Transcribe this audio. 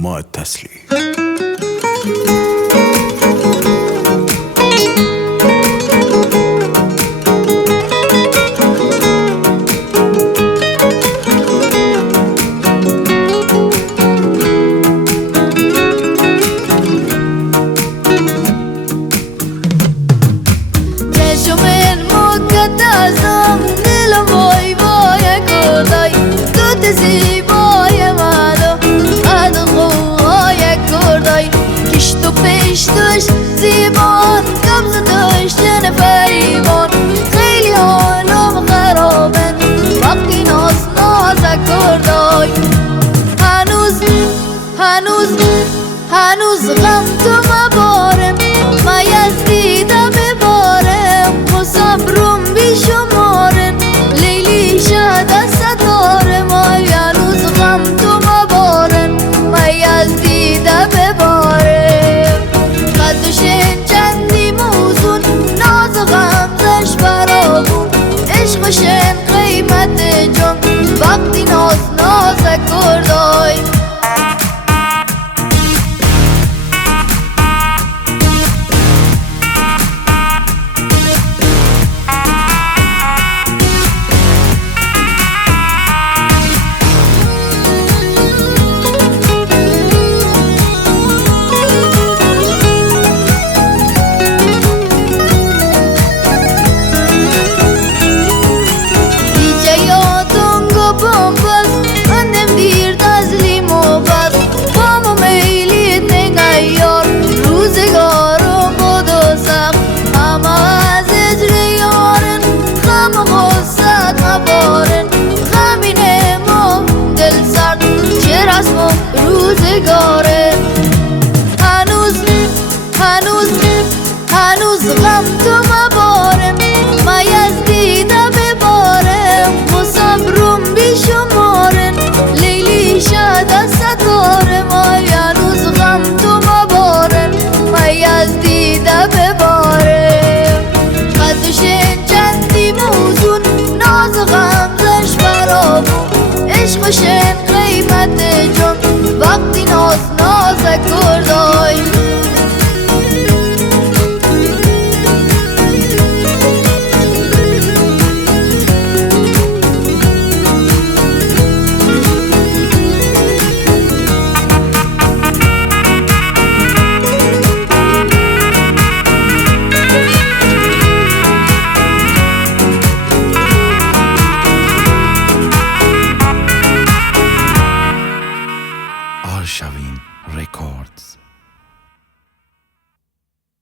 ما التسلي. زیبای منو از قوهای کردای کش تو پیش داشت زیبان کمز داشتن فریبان خیلی حالم خرابن وقتی ناز کردای هنوز غم تو مبارم ما یزدیدم ببارم و صبرم بیشمارم لیلی شد ستاره ما هنوز غم تو مبارم ما یزدیدم ببارم قدشن چندی موزون ناز غمزش برابون عشقشن قیمت جان وقتی ناز کردای روزگاره هنوز غم تو مبارم ما یزدیدم ببارم و صبرم بیشمارم لیلی شد ستاره ما هنوز غم تو مبارم ما یزدیدم ببارم قدشن چندی موزون ناز غمزش برابون عشقشن قیمت جان وقتی ناز کردای Arshavin Records.